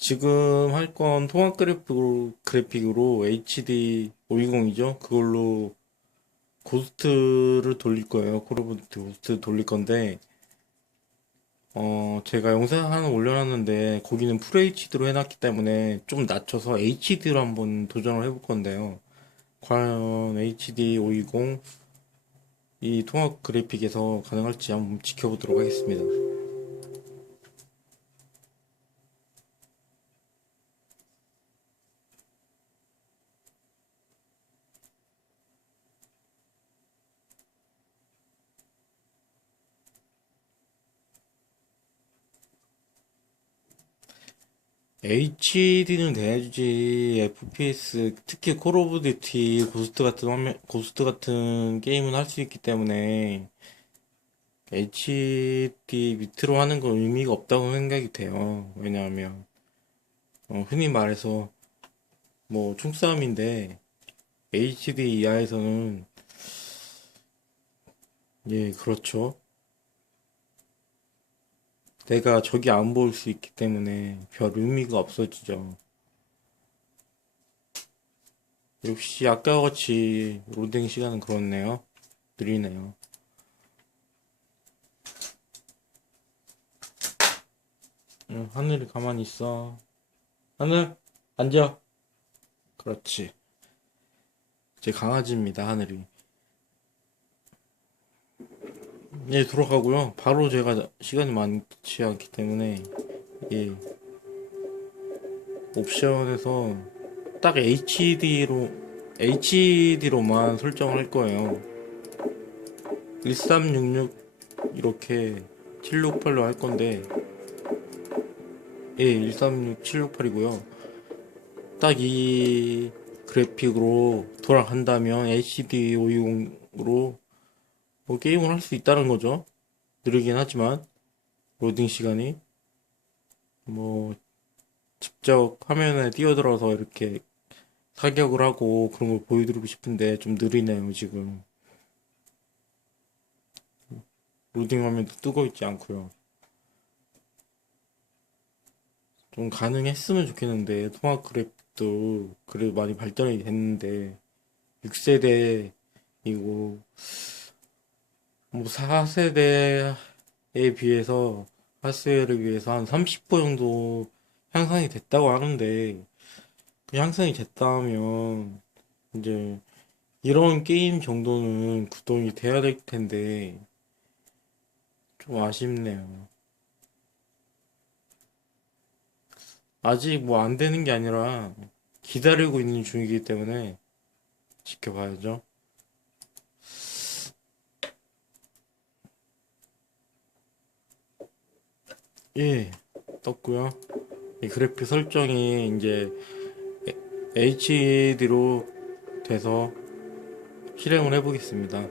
지금 할 건 통합 그래픽으로, 그래픽으로 HD 520이죠? 그걸로 고스트를 돌릴 거예요. 콜 오브 듀티 고스트 돌릴 건데, 어, 제가 영상 하나 올려놨는데, 거기는 풀 HD로 해놨기 때문에 좀 낮춰서 HD로 한번 도전을 해볼 건데요. 과연 HD 520 이 통합 그래픽에서 가능할지 한번 지켜보도록 하겠습니다. HD는 돼야지 FPS 특히 콜 오브 듀티 고스트 같은 화면 고스트 같은 게임은 할 수 있기 때문에 HD 밑으로 하는 건 의미가 없다고 생각이 돼요. 왜냐하면 어, 흔히 말해서 뭐 총싸움인데 HD 이하에서는 예 그렇죠. 내가 적이 안 보일 수 있기 때문에 별 의미가 없어지죠. 역시 아까와 같이 로딩 시간은 그렇네요. 느리네요. 응, 하늘이 가만히 있어. 하늘, 앉아. 그렇지. 제 강아지입니다, 하늘이. 예, 돌아가고요. 바로 제가 시간이 많지 않기 때문에, 예, 옵션에서 딱 HD로, HD로만 설정을 할 거예요. 1366 이렇게 768로 할 건데, 예, 136 768이고요. 딱 이 그래픽으로 돌아간다면 HD 520으로 뭐 게임을 할 수 있다는 거죠. 느리긴 하지만 로딩 시간이 뭐 직접 화면에 뛰어들어서 이렇게 사격을 하고 그런 걸 보여드리고 싶은데 좀 느리네요, 지금. 로딩 화면도 뜨고 있지 않고요. 좀 가능했으면 좋겠는데 통합 그래픽도 그래도 많이 발전이 됐는데 6세대이고 뭐 4세대에 비해서 4세대를 비해서 한 30% 정도 향상이 됐다고 하는데 그 향상이 됐다면 이제 이런 게임 정도는 구동이 돼야 될 텐데 좀 아쉽네요. 아직 뭐 안 되는 게 아니라 기다리고 있는 중이기 때문에 지켜봐야죠. 예, 떴고요. 이 그래픽 설정이 이제 HD로 돼서 실행을 해보겠습니다.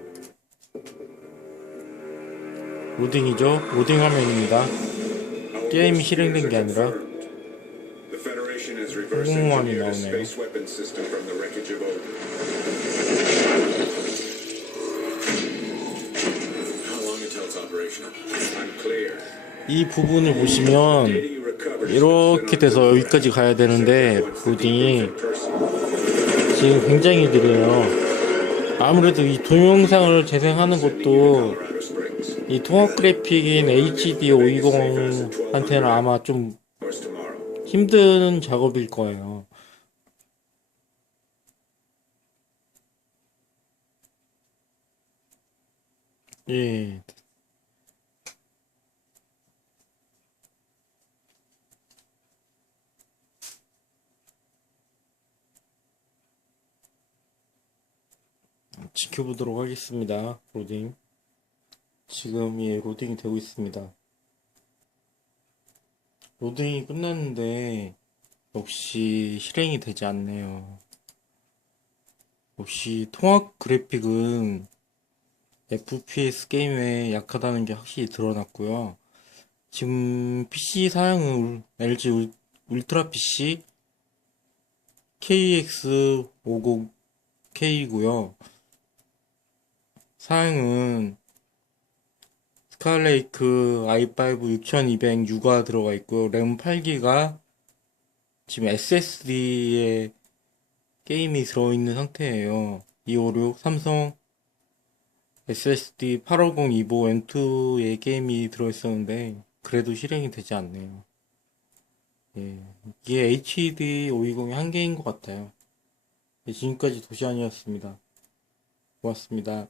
로딩이죠? 로딩 화면입니다. 게임이 실행된 게 아니라 나오네요. 나오네요. 이 부분을 보시면 이렇게 돼서 여기까지 가야 되는데 로딩이 지금 굉장히 느려요. 아무래도 이 동영상을 재생하는 것도 이 통합 그래픽인 HD 520한테는 아마 좀 힘든 작업일 거예요. 예. 지켜보도록 하겠습니다. 로딩. 지금 예, 로딩이 되고 있습니다. 로딩이 끝났는데 역시 실행이 되지 않네요. 역시 통합 그래픽은 FPS 게임에 약하다는 게 확실히 드러났고요. 지금 PC 사양은 LG 울- 울트라 PC KX50K고요. 사양은 스칼레이크 i5 6200 U가 들어가 있고요. 램 8기가 지금 SSD에 게임이 들어있는 상태예요. 256 삼성 SSD 850 EVO M2에 게임이 들어있었는데 그래도 실행이 되지 않네요. 예, 이게 HD 520의 한계인 것 같아요. 예, 지금까지 도시안이었습니다. 고맙습니다.